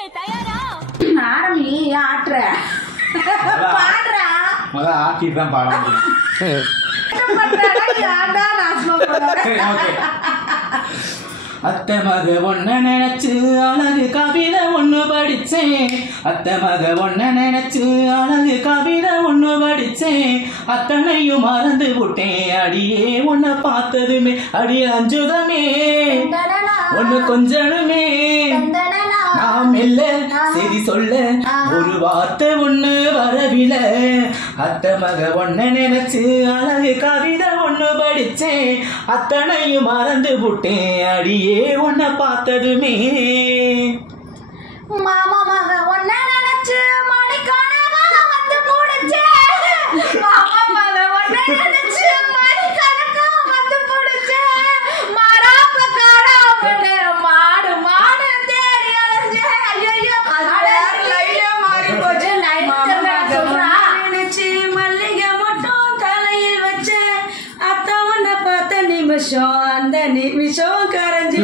நீங்க தயாரா? ஆரம்பி ஆட்டுற பாடுறா ஆட்டிட்டு தான் பாட முடியும். அத்தை மக ஒன்ன நினைச்சு அழகு கவிதை ஒண்ணு படிச்சேன். அத்தை மக ஒன்ன நினைச்சு அழகு கவிதை ஒண்ணு படிச்சேன். அத்தனையும் மறந்து விட்டேன் அடியே உன்னை பார்த்ததுமே அடி அஞ்சுதமே ஒண்ணு கொஞ்சனுமே நான் மெல்ல சரி சொல்ல ஒரு வார்த்தை ஒண்ணு வரவில. அத்தை மக ஒன்ன நினைச்சு அழகு கவிதை ஒண்ணு படிச்சேன். அத்தனையும் மறந்து விட்டேன் அடியே உன்னை பார்த்ததுமே. மாமா மக ஒன்ன நினைச்சு மணிக்கணக்காக வந்து முடிச்சேன். மாமா மக ஒன்ன நினைச்சு மணிக்கணக்காக வந்து முடிச்சேன். மராப்ப காராமனே மாடு மாடு தேடி அலைஞ்சேன். ஐயோ லைட்டா மாறி போச்சு. நினைச்சு மல்லிகை மட்டும் தலையில் வச்சேன். அத்த உன்னை பார்த்த நிமிஷம் அந்த நிமிஷம் கரைஞ்சு